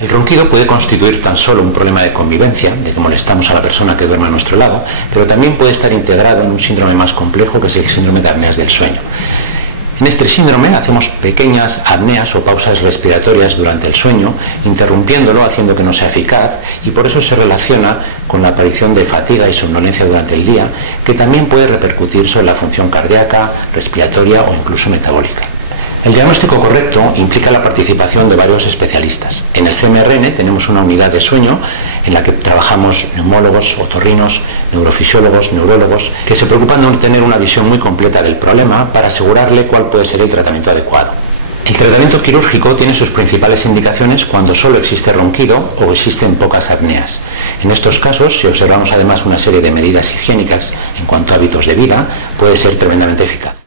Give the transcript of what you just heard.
El ronquido puede constituir tan solo un problema de convivencia, de que molestamos a la persona que duerme a nuestro lado, pero también puede estar integrado en un síndrome más complejo, que es el síndrome de apneas del sueño. En este síndrome hacemos pequeñas apneas o pausas respiratorias durante el sueño, interrumpiéndolo, haciendo que no sea eficaz, y por eso se relaciona con la aparición de fatiga y somnolencia durante el día, que también puede repercutir sobre la función cardíaca, respiratoria o incluso metabólica. El diagnóstico correcto implica la participación de varios especialistas. En el CMRN tenemos una unidad de sueño en la que trabajamos neumólogos, otorrinos, neurofisiólogos, neurólogos, que se preocupan de tener una visión muy completa del problema para asegurarle cuál puede ser el tratamiento adecuado. El tratamiento quirúrgico tiene sus principales indicaciones cuando solo existe ronquido o existen pocas apneas. En estos casos, si observamos además una serie de medidas higiénicas en cuanto a hábitos de vida, puede ser tremendamente eficaz.